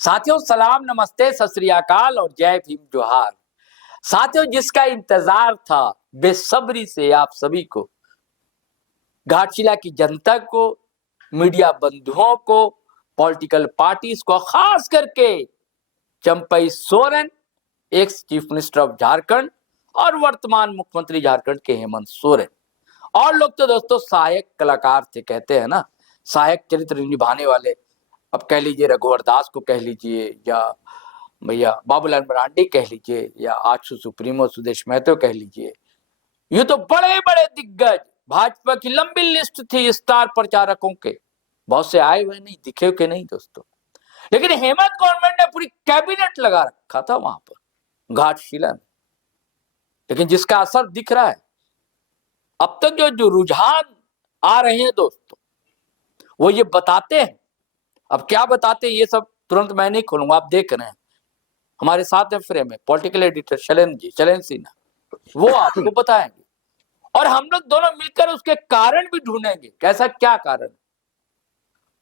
साथियों सलाम, नमस्ते, सत श्री अकाल और जय भीम जोहार। साथियों, जिसका इंतजार था बेसब्री से आप सभी को, घाटशिला की जनता को, मीडिया बंधुओं को, पॉलिटिकल पार्टीज को, खास करके Champai Soren, ex chief minister of Jharkhand और वर्तमान मुख्यमंत्री झारखंड के हेमंत सोरेन, और लोग तो दोस्तों सहायक कलाकार थे, कहते हैं ना, सहायक चरित्र निभाने वाले। अब कह लीजिए रघुवर दास को कह लीजिए, या भैया बाबूलाल मरांडी कह लीजिए, या आजसू सुप्रीमो सुदेश महतो कह लीजिए। ये तो बड़े बड़े दिग्गज, भाजपा की लंबी लिस्ट थी स्टार प्रचारकों के, बहुत से आए हुए नहीं, दिखे के नहीं दोस्तों। लेकिन हेमंत गवर्नमेंट ने पूरी कैबिनेट लगा रखा था वहां पर घाटशिला में, लेकिन जिसका असर दिख रहा है। अब तक जो रुझान आ रहे हैं दोस्तों, वो ये बताते हैं। अब क्या बताते हैं ये सब तुरंत मैं नहीं खोलूंगा, आप देख रहे हैं हमारे साथ में फ्रेम में पॉलिटिकल एडिटर शैलेंद्र सिन्हा, वो आपको बताएंगे और हम लोग दोनों मिलकर उसके कारण भी ढूंढेंगे। कैसा क्या कारण?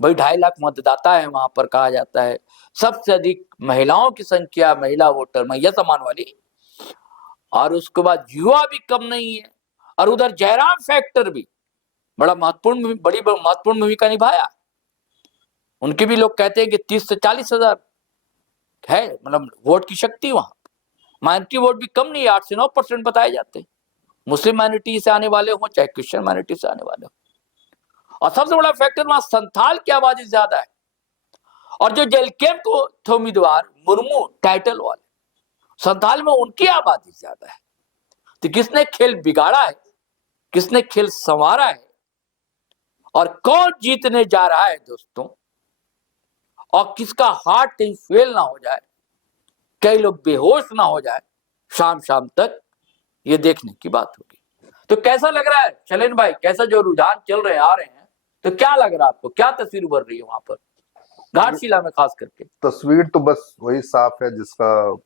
भाई 2.5 लाख मतदाता है वहां पर, कहा जाता है सबसे अधिक महिलाओं की संख्या, महिला वोटर, मैया समान वाली, और उसके बाद युवा भी कम नहीं है, और उधर जयराम फैक्टर भी बड़ी महत्वपूर्ण भूमिका निभाया। उनके भी लोग कहते हैं कि 30 से 40 हजार है, मतलब वोट की शक्ति वहां। माइनॉरिटी वोट भी कम नहीं है, 8 से 9% बताए जाते हैं, मुस्लिम माइनॉरिटी से आने वाले हो चाहे क्रिश्चियन माइनॉरिटी से आने वाले हो। और सबसे बड़ा फैक्टर वहां संथाल की आबादी ज्यादा है, और जो जेलकेम को थे उम्मीदवार मुर्मू टाइटल वाले, संथाल में उनकी आबादी ज्यादा है। तो किसने खेल बिगाड़ा है, किसने खेल संवारा है, और कौन जीतने जा रहा है दोस्तों, और किसका हार्ट कहीं फेल ना हो जाए, कई लोग बेहोश ना हो जाए शाम तक, ये देखने की बात होगी। तो कैसा लग रहा है शैलेंद्र भाई, कैसा जो रुझान चल रहे आ रहे हैं, तो क्या लग रहा है आपको, क्या तस्वीर उभर रही है वहां पर घाटशिला में खास करके? तस्वीर तो बस वही साफ है जिसका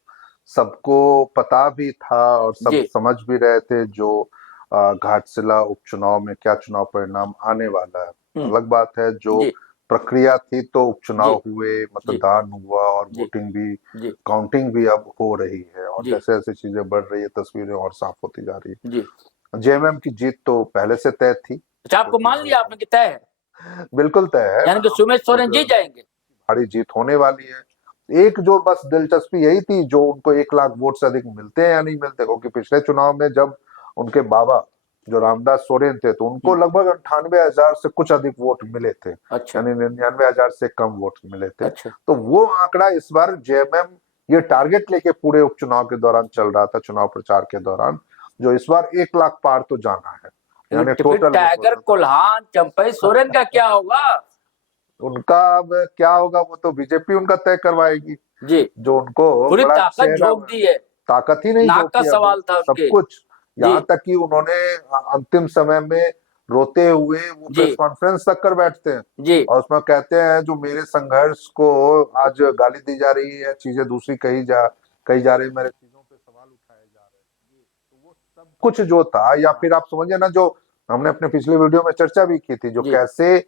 सबको पता भी था और सब समझ भी रहे थे, जो घाटशिला उपचुनाव में क्या चुनाव परिणाम आने वाला है। अलग बात है जो प्रक्रिया थी, तो उपचुनाव हुए, मतदान हुआ और वोटिंग भी, काउंटिंग भी अब हो रही है, और जैसे जैसे चीजें बढ़ रही है तस्वीरें और साफ होती जा रही है। जेएमएम की जीत तो पहले से तय थी। अच्छा, आपको मान लिया आपने कि तय है? बिल्कुल तय है, यानी कि सुमेश सोरेन जीत जाएंगे, बड़ी जीत होने वाली है। एक जो बस दिलचस्पी यही थी, जो उनको 1 लाख वोट से अधिक मिलते हैं या नहीं मिलते, क्योंकि पिछले चुनाव में जब उनके बाबा जो रामदास सोरेन थे, तो उनको लगभग 98,000 से कुछ अधिक वोट मिले थे। अच्छा। यानी 99,000 से कम वोट मिले थे। अच्छा। तो वो आंकड़ा इस बार जेएमएम ये टारगेट लेके पूरे उपचुनाव के दौरान चल रहा था, चुनाव प्रचार के दौरान, जो इस बार 1 लाख पार तो जाना है। यानी टोटल टाइगर कोल्हान चंपई सोरेन का क्या होगा? उनका अब क्या होगा वो तो बीजेपी उनका तय करवाएगी जी, जो उनको पूरी ताकत झोंक दी है, ताकत ही नहीं, नाक का सवाल था सब कुछ, यहाँ तक कि उन्होंने अंतिम समय में रोते हुए वो प्रेस कॉन्फ्रेंस तक कर बैठते हैं जी, और उसमें कहते हैं जो मेरे संघर्ष को आज गाली दी जा रही है, चीजें दूसरी कही जा रही, मेरे चीजों पे सवाल उठाए जा रहे हैं, तो वो सब कुछ जो था, या फिर आप समझिए ना, जो हमने अपने पिछले वीडियो में चर्चा भी की थी, जो कैसे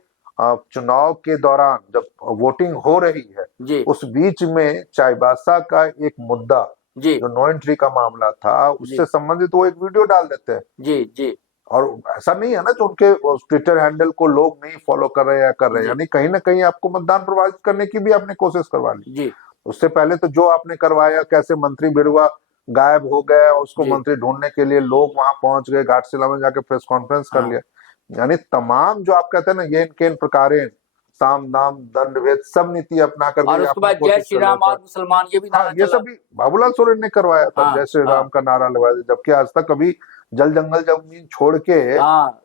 चुनाव के दौरान जब वोटिंग हो रही है, उस बीच में चाईबासा का एक मुद्दा, जो नो एंट्री का मामला था, उससे संबंधित वो एक वीडियो डाल देते हैं। जी। और ऐसा नहीं है ना जो उनके ट्विटर हैंडल को लोग नहीं फॉलो कर रहे हैं, यानी कहीं ना कहीं आपको मतदान प्रभावित करने की भी आपने कोशिश करवा ली। उससे पहले तो जो आपने करवाया, कैसे मंत्री बिरुआ गायब हो गए, उसको मंत्री ढूंढने के लिए लोग वहां पहुंच गए, घाटशिला में जाके प्रेस कॉन्फ्रेंस कर लिया। यानी तमाम जो आप कहते हैं ना, ये केन प्रकारेण, साम दाम दंड भेद, सब नीति अपना कर, और उसके बाद जय श्री राम और मुसलमान, ये भी नारा ये सब भी बाबूलाल सोरेन ने करवाया था, जय श्री राम का नारा लगवाया, जबकि आज तक कभी जल जंगल जमीन छोड़ के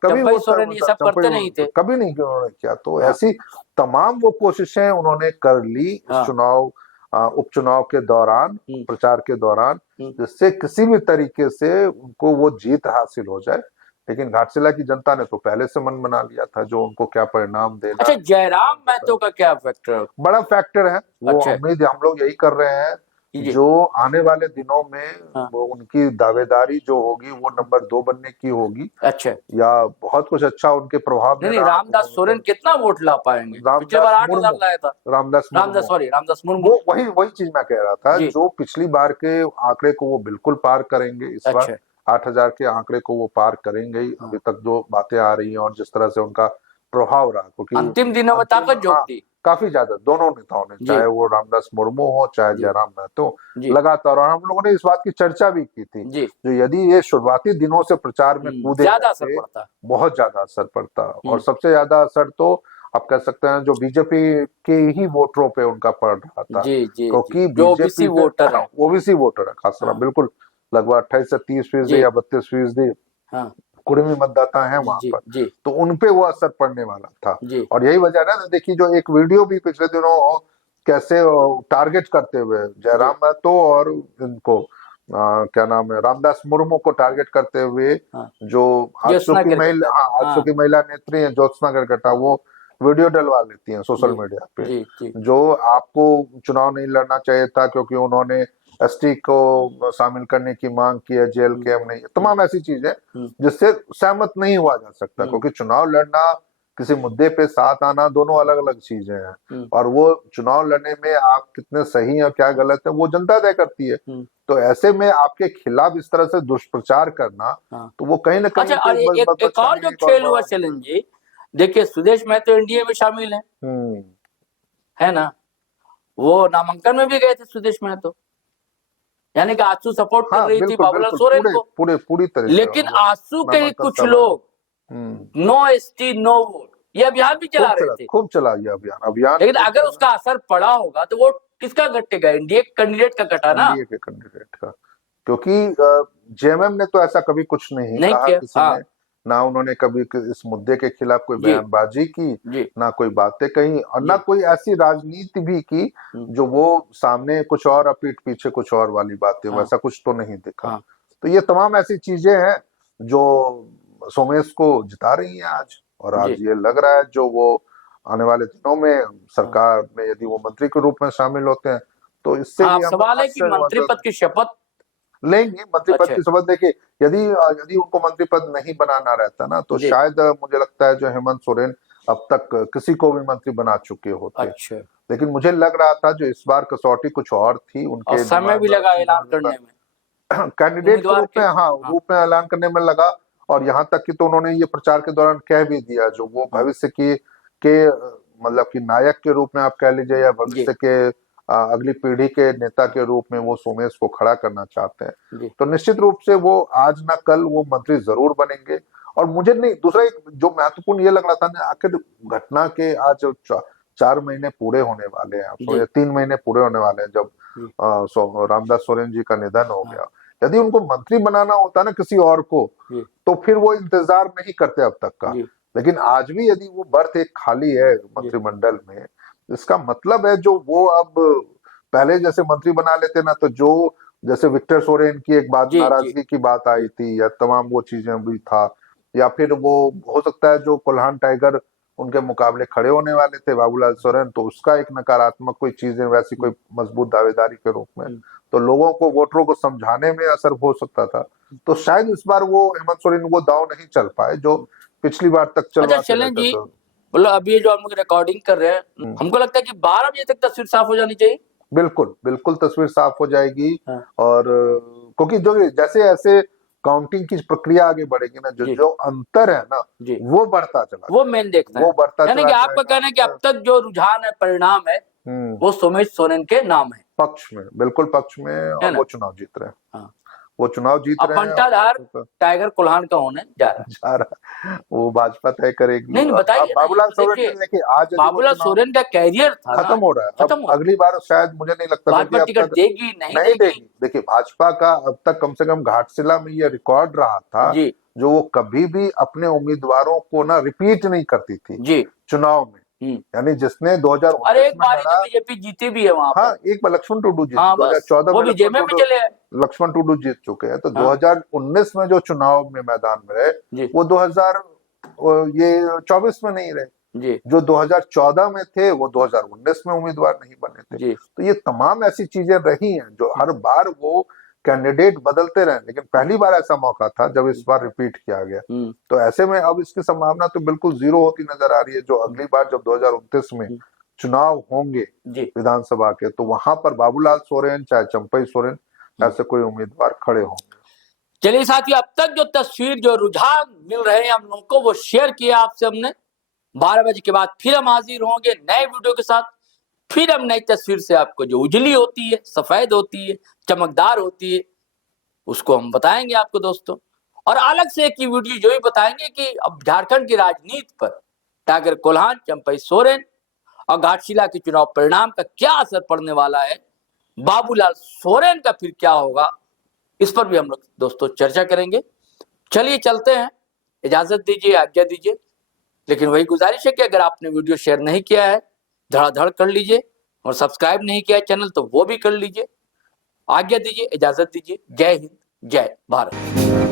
कभी वो सोरेन ये सब करते नहीं थे, कभी नहीं उन्होंने किया। तो ऐसी तमाम वो कोशिशें उन्होंने कर ली इस चुनाव उपचुनाव के दौरान, प्रचार के दौरान, जिससे किसी भी तरीके से उनको वो जीत हासिल हो जाए। लेकिन घाटशिला की जनता ने तो पहले से मन बना लिया था जो उनको क्या परिणाम देना। अच्छा, जयराम महतो का क्या फैक्टर? बड़ा फैक्टर है वो, उम्मीद हम लोग यही कर रहे हैं जी। जो आने वाले दिनों में हाँ। वो उनकी दावेदारी जो होगी वो नंबर 2 बनने की होगी, अच्छा। या बहुत कुछ अच्छा उनके प्रभाव में नहीं, रहा रामदास तो सोरेन कितना वोट ला पाएंगे? पिछली बार रामदास 8,000 मुर्मू, लाया था। रामदास मुर्मू, रामदास मुर्मू। वो वही वही चीज मैं कह रहा था, जी। जो पिछली बार के आंकड़े को वो बिल्कुल पार करेंगे इस बार। अच्छा। 8,000 के आंकड़े को वो पार करेंगे ही। हाँ। अभी तक जो बातें आ रही हैं और जिस तरह से उनका प्रभाव रहा, क्योंकि अंतिम दिनों में ताकत झोंक हाँ, दी। काफी ज्यादा दोनों नेताओं ने, जी। चाहे वो रामदास मुर्मू हो चाहे जी। जयराम महतो, जी। लगातार। और हम लोगों ने इस बात की चर्चा भी की थी, जी। जो यदि ये शुरुआती दिनों से प्रचार में कूदे ज्यादा असर रहते, पड़ता। बहुत ज्यादा असर पड़ता। और सबसे ज्यादा असर तो आप कह सकते हैं जो बीजेपी के ही वोटरों पे उनका पड़ रहा था, जी। जी। क्योंकि जो बीजेपी ओबीसी वोटर है। ओबीसी वोटर है खास तौर हाँ। बिल्कुल, लगभग 28 से 30% जी। या 32% हाँ। कुर्मी मतदाता है वहां जी। पर, जी। तो उनपे वो असर पड़ने वाला था। जी। और यही वजह है ना, देखिए जो एक वीडियो भी पिछले दिनों कैसे टारगेट करते हुए जयराम महतो और इनको क्या नाम है, रामदास मुर्मू को टारगेट करते हुए, हाँ। जो आजसू ज्योत्सना की महिला, करगट्टा। हाँ, आजसू हाँ। की महिला नेत्री है ज्योत्सना करगट्टा, वो वीडियो डलवा लेती हैं सोशल जी। मीडिया पे, जी। जी। जो आपको चुनाव नहीं लड़ना चाहिए था क्योंकि उन्होंने एसटी को शामिल करने की मांग की है, जेल कैम नहीं, तमाम ऐसी चीजें जिससे सहमत नहीं हुआ जा सकता, क्योंकि चुनाव लड़ना, किसी मुद्दे पे साथ आना, दोनों अलग अलग चीजें हैं। और वो चुनाव लड़ने में आप कितने सही हैं क्या गलत है वो जनता तय करती है। तो ऐसे में आपके खिलाफ इस तरह से दुष्प्रचार करना, हाँ। तो वो कहीं ना कहीं अच्छा, और एक और जो खेल हुआ चैलेंज जी, देखिए सुदेश महतो एनडीए में शामिल है ना, वो नामांकन में भी गए थे सुदेश महतो, यानी कि आजसू सपोर्ट कर हाँ रही थी बिल्कुल बाबूलाल बिल्कुल, सोरेन पूरे को, पूरे पूरी तरह से लेकिन आजसू के ही नामांकन कुछ सभा। लोग नो एसटी नो वोट ये अभियान भी चला रहे थे। खूब चला ये अभियान। लेकिन अगर उसका असर पड़ा होगा तो वोट किसका कटेगा? एनडीए कैंडिडेट का कटा ना, एनडीए के कैंडिडेट का, क्योंकि जेएमएम ने तो ऐसा कभी कुछ नहीं कहा किया। किसी ने, ना उन्होंने कभी इस मुद्दे के खिलाफ कोई जी। बयानबाजी की, जी। ना कोई बातें कही, और ना कोई ऐसी राजनीति भी की जो वो सामने कुछ और और पीठ पीछे कुछ और वाली बातें, वैसा कुछ तो नहीं दिखा। तो ये तमाम ऐसी चीजें हैं जो सोमेश को जिता रही हैं आज। और आज ये लग रहा है जो वो आने वाले दिनों में सरकार में यदि वो मंत्री के रूप में शामिल होते हैं, तो इससे भी हम सवाल है कि मंत्री पद की शपथ लेंगे। मंत्री पद की शपथ, देखिए यदि यदि उनको मंत्री पद नहीं बनाना रहता ना, तो शायद मुझे लगता है जो हेमंत सोरेन अब तक किसी को भी मंत्री बना चुके होते। लेकिन मुझे लग रहा था जो इस बार कसौटी कुछ और थी उनके, और समय भी लगा ऐलान करने में, कैंडिडेट के रूप में, हाँ, रूप में ऐलान करने में लगा। और यहाँ तक कि तो उन्होंने ये प्रचार के दौरान कह भी दिया जो वो भविष्य के मतलब कि नायक के रूप में आप कह लीजिए, या भविष्य के अगली पीढ़ी के नेता के रूप में वो सोमेश को खड़ा करना चाहते हैं। तो निश्चित रूप से वो आज ना कल वो मंत्री जरूर बनेंगे। और मुझे नहीं, दूसरा एक जो महत्वपूर्ण ये लग रहा था ना, आखिर घटना के आज 4 महीने पूरे होने वाले हैं, 3 महीने पूरे होने वाले हैं जब रामदास सोरेन जी का निधन हो गया। यदि उनको मंत्री बनाना होता ना किसी और को, तो फिर वो इंतजार नहीं करते अब तक का। लेकिन आज भी यदि वो बर्थ एक खाली है मंत्रिमंडल में, इसका मतलब है जो वो अब पहले जैसे मंत्री बना लेते ना, तो जो जैसे विक्टर सोरेन की एक बात, नाराजगी की बात आई थी, या तमाम वो चीजें भी था, या फिर वो हो सकता है जो कोल्हान टाइगर उनके मुकाबले खड़े होने वाले थे बाबूलाल सोरेन, तो उसका एक नकारात्मक कोई चीजें वैसी कोई मजबूत दावेदारी के रूप में, तो लोगों को, वोटरों को समझाने में असर हो सकता था। तो शायद इस बार वो हेमंत सोरेन वो दाव नहीं चल पाए जो पिछली बार तक चलवाते रहते थे। मतलब अभी ये जो हम लोग रिकॉर्डिंग कर रहे हैं, हमको लगता है कि 12 बजे तक तस्वीर साफ हो जानी चाहिए। बिल्कुल बिल्कुल तस्वीर साफ हो जाएगी। और क्योंकि जो जैसे ऐसे काउंटिंग की प्रक्रिया आगे बढ़ेगी ना, जो अंतर है ना वो बढ़ता चला, वो मेन देखना है, वो बढ़ता चला। यानी कि आपका कहना है कि अब तक जो रुझान है, परिणाम है, वो सोमेश सोरेन के नाम है, पक्ष में, बिल्कुल पक्ष में, और वो चुनाव जीत रहे हैं। वो चुनाव जीत रहे हैं। पंटाधार टाइगर कोल्हान का होने जा रहा वो भाजपा तय करेगी। नहीं बताइए, बाबूलाल सोरेन, देखिए आज बाबूलाल सोरेन का कैरियर था खत्म हो रहा है, अब अगली बार शायद मुझे नहीं लगता भाजपा टिकट देगी नहीं देगी। देखिए भाजपा का अब तक कम से कम घाटशिला में ये रिकॉर्ड रहा था जो वो कभी भी अपने उम्मीदवारों को ना रिपीट नहीं करती थी चुनाव में। यानी जिसने 2019 अरे एक बार तो बीजेपी जीती भी है वहां पर। हाँ, एक बार लक्ष्मण टूडू जीत, 2014 में लक्ष्मण टूडू जीत चुके हैं। तो 2019 में जो चुनाव में मैदान में रहे, वो 2024 में नहीं रहे। जी जो 2014 में थे वो 2019 में उम्मीदवार नहीं बने थे। जी तो ये तमाम ऐसी चीजें रही हैं जो हर बार वो कैंडिडेट बदलते रहे, लेकिन पहली बार ऐसा मौका था जब इस बार रिपीट किया गया। तो ऐसे में अब इसकी संभावना तो बिल्कुल जीरो होती नजर आ रही है। जो अगली बार जब 2029 में चुनाव होंगे जी विधानसभा के, तो वहां पर बाबूलाल सोरेन चाहे चंपई सोरेन ऐसे कोई उम्मीदवार खड़े होंगे। चलिए साथियों, अब तक जो तस्वीर, जो रुझान मिल रहे हैं हम लोगों को, वो शेयर किया आपसे हमने। 12 बजे के बाद फिर हम हाजिर होंगे नए वीडियो के साथ। फिर हम नई तस्वीर से आपको जो उजली होती है, सफेद होती है, चमकदार होती है, उसको हम बताएंगे आपको दोस्तों। और अलग से एक वीडियो जो भी बताएंगे कि अब झारखंड की राजनीति पर टागर कोल्हान, चंपई सोरेन और घाटशिला के चुनाव परिणाम का क्या असर पड़ने वाला है, बाबूलाल सोरेन का फिर क्या होगा, इस पर भी हम लोग दोस्तों चर्चा करेंगे। चलिए चलते हैं, इजाजत दीजिए, आज्ञा दीजिए। लेकिन वही गुजारिश है कि अगर आपने वीडियो शेयर नहीं किया है, धड़ाधड़ कर लीजिए, और सब्सक्राइब नहीं किया है चैनल तो वो भी कर लीजिए। आज्ञा दीजिए, इजाजत दीजिए। जय हिंद, जय भारत।